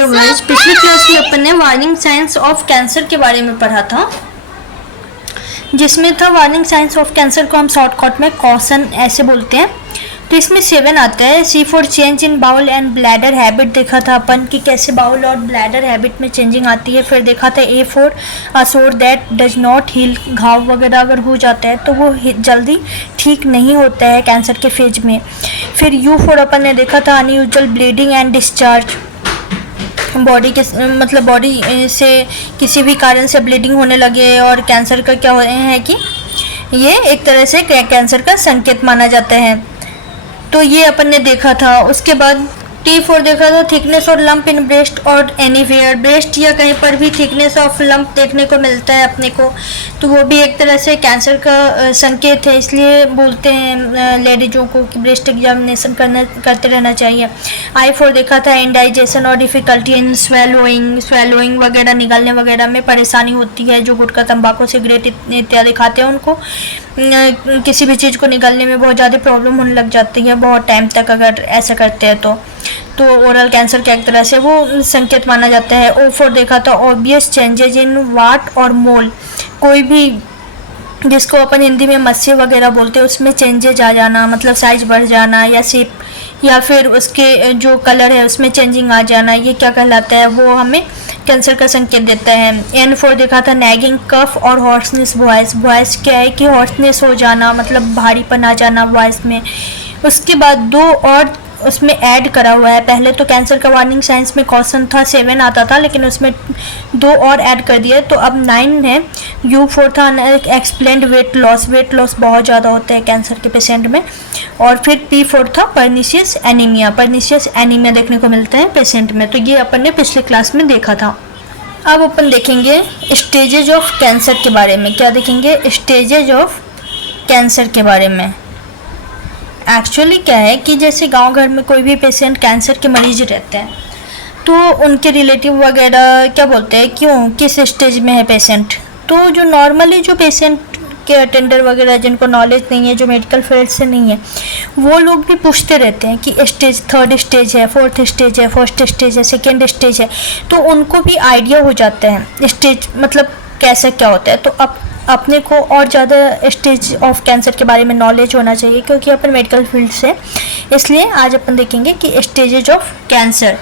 Hello guys, पिछली class में अपन ने वार्निंग साइंस ऑफ कैंसर के बारे में पढ़ा था, जिसमें था वार्निंग साइंस ऑफ कैंसर को हम शॉर्टकट में कॉशन ऐसे बोलते हैं। तो इसमें 7 आता है। C for change in bowel and bladder habit देखा था अपन कि कैसे बाउल और ब्लैडर हैबिट में चेंजिंग आती है। फिर देखा था ए फॉर अ सोर दैट डज नॉट हील, घाव वगैरह अगर हो जाता है तो वो जल्दी ठीक नहीं होता है कैंसर के फेज में। फिर यू फॉर अपन ने देखा था unusual bleeding and discharge, body के मतलब बॉडी से किसी भी कारण से ब्लीडिंग होने लगे और कैंसर का क्या हो है कि ये एक तरह से कैंसर का संकेत माना जाता है। तो ये अपन ने देखा था। उसके बाद टी फोर देखा था थिकनेस और लंप इन ब्रेस्ट और एनीवेयर, ब्रेस्ट या कहीं पर भी थिकनेस ऑफ लंप देखने को मिलता है अपने को, तो वो भी एक तरह से कैंसर का संकेत है। इसलिए बोलते हैं लेडीजों को कि ब्रेस्ट एग्जामिनेशन करते रहना चाहिए। आई फोर देखा था इंडाइजेशन और डिफ़िकल्टी इन स्वेलोइंग वगैरह, निगलने वगैरह में परेशानी होती है। जो गुटखा, तंबाकू, सिगरेट इत्यादि खाते हैं उनको किसी भी चीज़ को निगलने में बहुत ज़्यादा प्रॉब्लम होने लग जाती है बहुत टाइम तक अगर ऐसा करते हैं तो ओरल कैंसर का एक तरह से वो संकेत माना जाता है। ओ फोर देखा था ऑब्वियस चेंजेज इन वाट और मोल, कोई भी जिसको अपन हिंदी में मस्से वगैरह बोलते हैं उसमें चेंजेज आ जाना, मतलब साइज बढ़ जाना या शेप या फिर उसके जो कलर है उसमें चेंजिंग आ जाना, ये क्या कहलाता है, वो हमें कैंसर का संकेत देता है। एन फोर देखा था नैगिंग कफ और हॉर्सनेस वॉइस, वॉइस क्या है कि हॉर्सनेस हो जाना, मतलब भारीपन आ जाना वॉइस में। उसके बाद 2 और उसमें ऐड करा हुआ है। पहले तो कैंसर का वार्निंग साइंस में कॉशन था 7 आता था, लेकिन उसमें 2 और ऐड कर दिया तो अब 9 है। यू फोर था explained weight loss, weight loss बहुत ज़्यादा होता है कैंसर के पेशेंट में। और फिर पी फोर था पर्निशियस एनीमिया, पर्निशियस एनीमिया देखने को मिलता है पेशेंट में। तो ये अपन ने पिछले क्लास में देखा था। अब अपन देखेंगे स्टेजेज ऑफ कैंसर के बारे में। क्या देखेंगे? स्टेजेज ऑफ कैंसर के बारे में। एक्चुअली क्या है कि जैसे गांव घर में कोई भी पेशेंट कैंसर के मरीज रहते हैं तो उनके रिलेटिव वगैरह क्या बोलते हैं, क्यों किस स्टेज में है पेशेंट। तो जो नॉर्मली जो पेशेंट के अटेंडर वगैरह जिनको नॉलेज नहीं है, जो मेडिकल फील्ड से नहीं है, वो लोग भी पूछते रहते हैं कि स्टेज 3rd स्टेज है, 4th स्टेज है, 1st स्टेज है, 2nd स्टेज है, तो उनको भी आइडिया हो जाता है स्टेज मतलब कैसा क्या होता है। तो अब अपने को और ज़्यादा स्टेज ऑफ कैंसर के बारे में नॉलेज होना चाहिए क्योंकि अपन मेडिकल फील्ड से, इसलिए आज अपन देखेंगे कि स्टेजेज ऑफ कैंसर।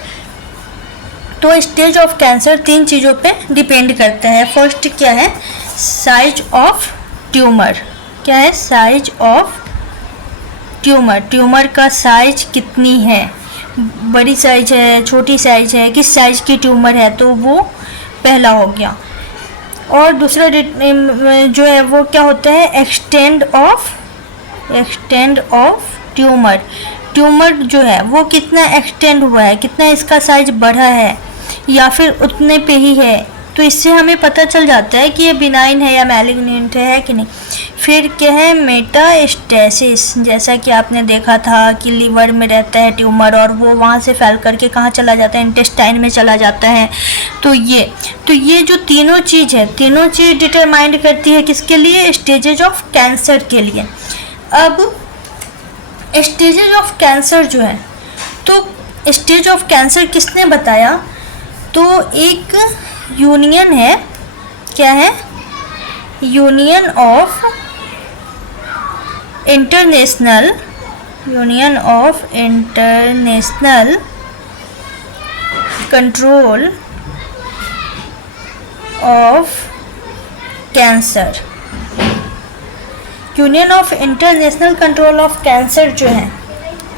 तो स्टेज ऑफ कैंसर 3 चीज़ों पे डिपेंड करता है। फर्स्ट क्या है? Size of tumour. क्या है? Size of tumour. ट्यूमर का साइज कितनी है, बड़ी साइज है, छोटी साइज है, किस साइज की ट्यूमर है, तो वो पहला हो गया। और दूसरा जो है वो क्या होता है? Extend of tumour. ट्यूमर जो है वो कितना एक्सटेंड हुआ है, कितना इसका साइज बढ़ा है या फिर उतने पे ही है, तो इससे हमें पता चल जाता है कि ये बिनाइन है या मैलिग्नेंट है कि नहीं। फिर क्या है? मेटास्टेसिस, जैसा कि आपने देखा था कि लीवर में रहता है ट्यूमर और वो वहाँ से फैल करके कहाँ चला जाता है? इंटेस्टाइन में चला जाता है। तो ये जो तीनों चीज़ है, तीनों चीज़ डिटरमाइन करती है किसके लिए? स्टेजेज ऑफ कैंसर के लिए। अब स्टेजेज ऑफ कैंसर जो है, तो स्टेज ऑफ कैंसर किसने बताया? तो एक यूनियन है। क्या है? Union of international control of cancer. Union of international control of cancer जो है,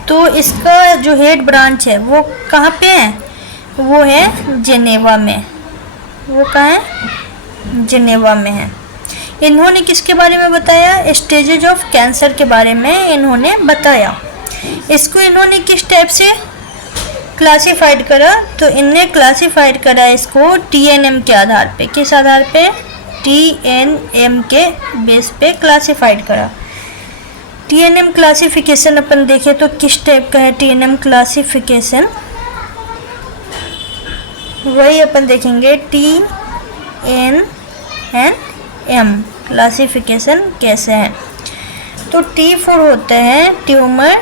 तो इसका जो हेड ब्रांच है वो कहाँ पे है? वो है जिनेवा में। वो कहाँ है? जिनेवा में है। इन्होंने किसके बारे में बताया? स्टेजेज ऑफ कैंसर के बारे में इन्होंने बताया। इसको इन्होंने किस टाइप से क्लासिफाइड करा? तो इनने क्लासिफाइड करा इसको TNM के आधार पे। किस आधार पे? TNM के बेस पे क्लासिफाइड करा। TNM क्लासिफिकेशन अपन देखें तो किस टाइप का है TNM क्लासिफिकेशन, वही अपन देखेंगे TNM क्लासिफिकेशन कैसे है। तो T4 होता है ट्यूमर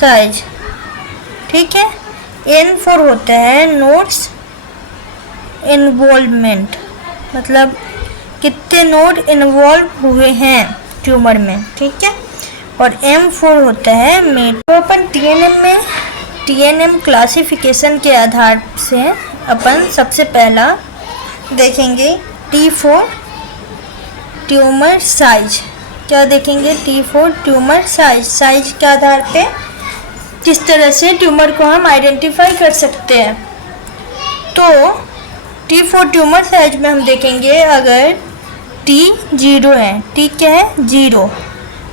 साइज, ठीक है। N4 होता है नोड्स इन्वॉल्वमेंट, मतलब कितने नोड इन्वॉल्व हुए हैं ट्यूमर में, ठीक है। और M4 होता है मेट। तो अपन TNM क्लासिफिकेशन के आधार से अपन सबसे पहला देखेंगे T4 ट्यूमर साइज। क्या देखेंगे? T4 ट्यूमर साइज के आधार पे किस तरह से ट्यूमर को हम आइडेंटिफाई कर सकते हैं। तो T4 ट्यूमर साइज में हम देखेंगे अगर T 0 है, T क्या है? 0,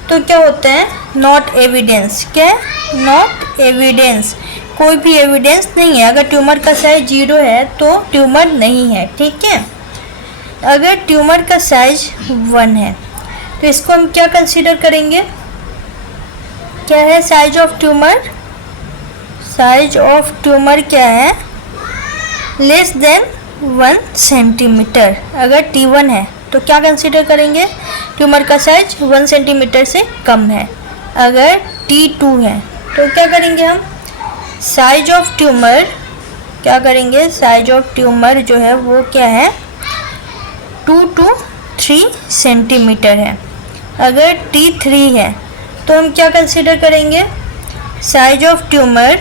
तो क्या होता है? Not evidence. क्या है? नॉट एविडेंस, कोई भी एविडेंस नहीं है। अगर ट्यूमर का साइज 0 है तो ट्यूमर नहीं है, ठीक है। अगर ट्यूमर का साइज 1 है तो इसको हम क्या कंसीडर करेंगे? क्या है size of tumour? Size of tumour क्या है? Less than 1 centimetre. अगर T1 है तो क्या कंसीडर करेंगे? ट्यूमर का साइज 1 सेंटीमीटर से कम है। अगर T2 है तो क्या करेंगे हम? साइज ऑफ ट्यूमर क्या करेंगे? साइज ऑफ ट्यूमर जो है वो क्या है? 2 to 3 सेंटीमीटर है। अगर T3 है तो हम क्या कंसीडर करेंगे? साइज ऑफ ट्यूमर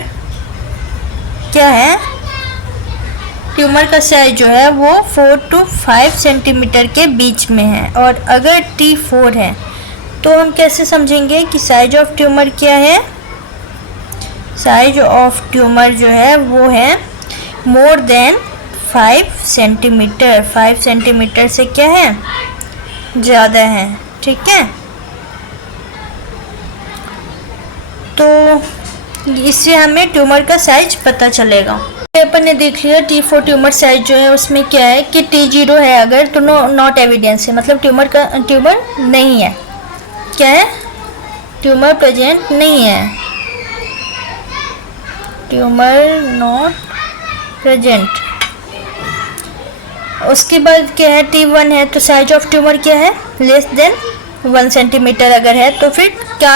क्या है? ट्यूमर का साइज जो है वो 4 to 5 सेंटीमीटर के बीच में है। और अगर T4 है तो हम कैसे समझेंगे कि साइज ऑफ ट्यूमर क्या है? साइज ऑफ ट्यूमर जो है वो है मोर देन 5 सेंटीमीटर। 5 सेंटीमीटर से क्या है? ज़्यादा है, ठीक है। तो इससे हमें ट्यूमर का साइज पता चलेगा। अपन ने देख लिया T4 ट्यूमर साइज जो है उसमें क्या है कि T0 है अगर तो नॉट एविडेंस है, मतलब ट्यूमर नहीं है। क्या है? ट्यूमर प्रेजेंट नहीं है, ट्यूमर नॉट प्रेजेंट। उसके बाद क्या है? T1 है तो साइज ऑफ ट्यूमर क्या है? लेस देन 1 सेंटीमीटर अगर है तो फिर क्या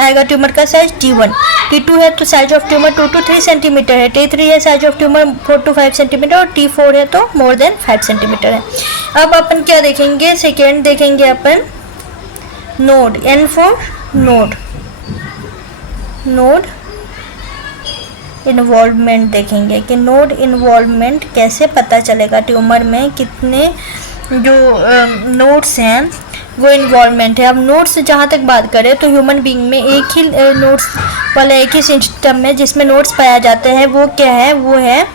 आएगा ट्यूमर का साइज? T1। T2 है तो size of tumour 2 to 3 centimetre है। T3 है size of tumour 4 to 5 centimetre. और T4 है तो मोर देन 5 सेंटीमीटर है। अब अपन क्या देखेंगे? सेकेंड देखेंगे अपन नोड N4 नोड इन्वॉल्वमेंट देखेंगे कि नोड इन्वॉल्वमेंट कैसे पता चलेगा ट्यूमर में कितने जो नोड्स हैं वो इन्वॉल्वमेंट है। अब नोड्स जहाँ तक बात करें तो ह्यूमन बीइंग में एक ही नोड्स वाला एक ही सिस्टम में जिसमें नोड्स पाया जाता है वो क्या है? वो है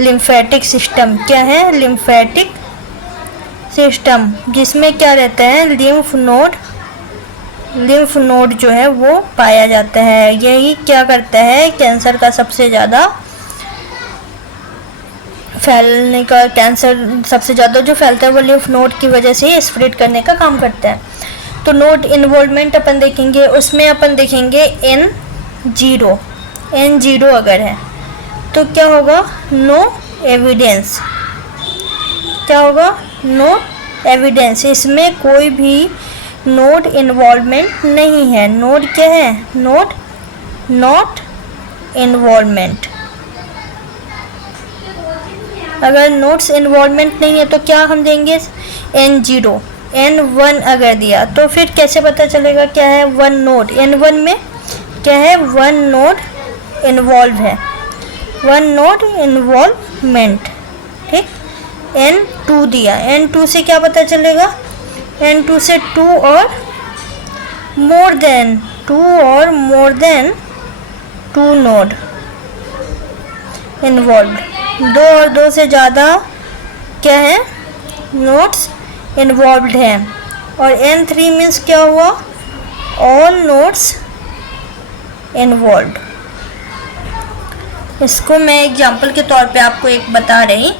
लिम्फेटिक सिस्टम। क्या है? लिम्फेटिक सिस्टम, जिसमें क्या रहता है? लिम्फ नोड जो है वो पाया जाता है। यही क्या करता है? कैंसर का सबसे ज़्यादा फैलने का, कैंसर सबसे ज़्यादा जो फैलता है वो लिम्फ नोड की वजह से ही स्प्रेड करने का काम करता है। तो नोड इन्वॉल्वमेंट अपन देखेंगे, उसमें अपन देखेंगे N0 अगर है तो क्या होगा? No evidence. क्या होगा? No evidence. इसमें कोई भी नोड इन्वॉल्वमेंट नहीं है। नोड क्या है? Not involvement. अगर नोड्स इन्वॉल्वमेंट नहीं है तो क्या हम देंगे? N0। N1 अगर दिया तो फिर कैसे पता चलेगा क्या है? 1 नोड। N1 में क्या है? 1 नोड इन्वॉल्व है, 1 नोड इन्वॉल्वमेंट, ठीक। N2 दिया, N2 से क्या पता चलेगा? N2 से 2 और मोर देन 2 नोड इन्वॉल्व। 2 और 2 से ज़्यादा क्या है? नोड्स इन्वॉल्व्ड हैं। और N3 मीन्स क्या हुआ? All nodes involved. इसको मैं एग्जांपल के तौर पे आपको एक बता रही,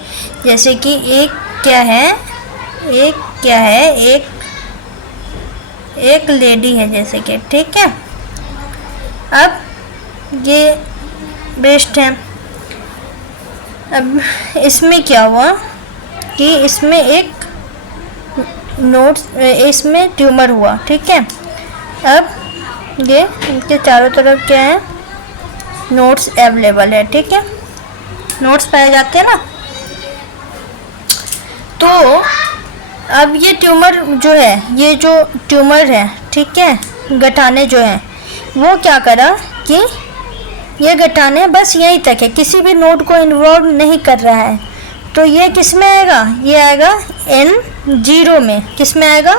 जैसे कि एक लेडी है जैसे कि, ठीक है। अब ये ब्रेस्ट है। अब इसमें क्या हुआ कि इसमें एक इसमें ट्यूमर हुआ, ठीक है। अब ये इनके चारों तरफ क्या है? नोड्स अवेलेबल है, ठीक है, नोड्स पाए जाते हैं ना। तो अब ये ट्यूमर जो है, ये जो ट्यूमर है, ठीक है, गठाने जो है, वो क्या करा कि ये गठाने बस यहीं तक है, किसी भी नोड को इन्वॉल्व नहीं कर रहा है। तो ये किस में आएगा, ये आएगा N0 में। किस में आएगा,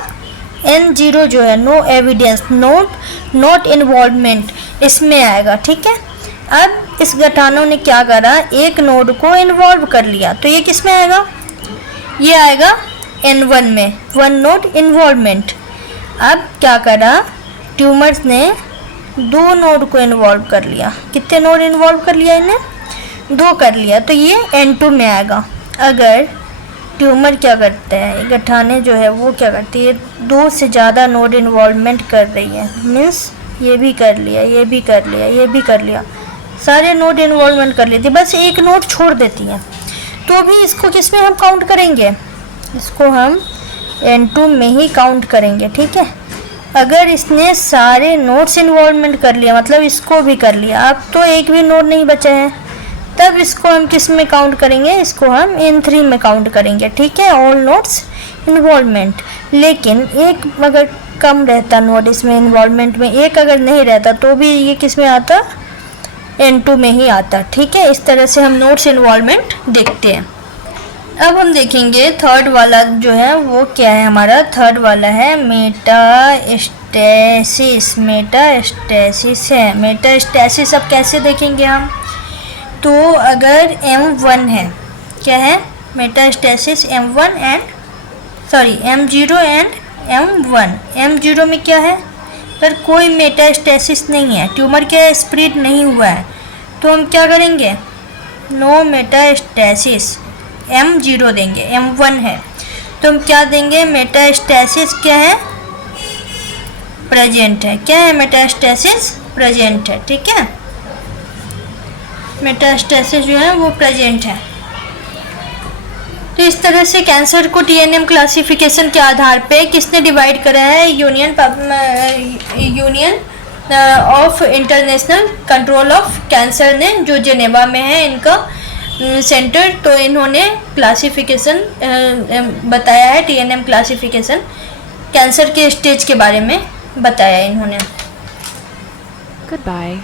N0 जो है, नो एविडेंस, नॉट इन्वॉल्वमेंट, इसमें आएगा, ठीक है। अब इस गठानों ने क्या करा, एक नोड को इन्वॉल्व कर लिया, तो ये किस में आएगा, ये आएगा N1 में, वन नोड इन्वॉल्वमेंट। अब क्या करा, ट्यूमर्स ने 2 नोड को इन्वॉल्व कर लिया। कितने नोड इन्वॉल्व कर लिया इन्हें, 2 कर लिया, तो ये N2 में आएगा। अगर ट्यूमर क्या करता है, गठाने जो है वो क्या करती है, 2 से ज़्यादा नोड इन्वॉल्वमेंट कर रही है, मीन्स ये भी कर लिया, ये भी कर लिया, ये भी कर लिया, सारे नोड इन्वॉल्वमेंट कर लेती है, बस एक नोड छोड़ देती है, तो भी इसको किस में हम काउंट करेंगे, इसको हम N2 में ही काउंट करेंगे, ठीक है। अगर इसने सारे नोड्स इन्वॉल्वमेंट कर लिया, मतलब इसको भी कर लिया, अब तो एक भी नोड नहीं बचा है, तब इसको हम किस में काउंट करेंगे, इसको हम N3 में काउंट करेंगे, ठीक है, ऑल नोड्स इन्वॉल्वमेंट। लेकिन एक अगर कम रहता नोड इसमें इन्वॉल्वमेंट में, एक अगर नहीं रहता, तो भी ये किस में आता, N2 में ही आता, ठीक है। इस तरह से हम नोड्स इन्वॉल्वमेंट देखते हैं। अब हम देखेंगे थर्ड वाला जो है वो क्या है, हमारा थर्ड वाला है मेटास्टेसिस। मेटास्टेसिस है, मेटास्टेसिस अब कैसे देखेंगे हम, तो अगर M1 है, क्या है, metastasis M1 and M0 and M1। M0 में क्या है, पर कोई मेटास्टेसिस नहीं है, ट्यूमर क्या स्प्रेड नहीं हुआ है, तो हम क्या करेंगे, नो मेटास्टेसिस, M0 देंगे। M1 है तो हम क्या देंगे, मेटास्टेसिस क्या है, प्रेजेंट है, क्या है, मेटास्टेसिस प्रेजेंट है, ठीक है, मेटास्टेसिस जो है वो प्रेजेंट है। तो इस तरह से कैंसर को TNM क्लासिफिकेशन के आधार पे किसने डिवाइड करा है, union of international control of cancer ने, जो जेनेवा में है इनका सेंटर, तो इन्होंने क्लासिफिकेशन बताया है, TNM क्लासिफिकेशन कैंसर के स्टेज के बारे में बताया इन्होंने। Goodbye.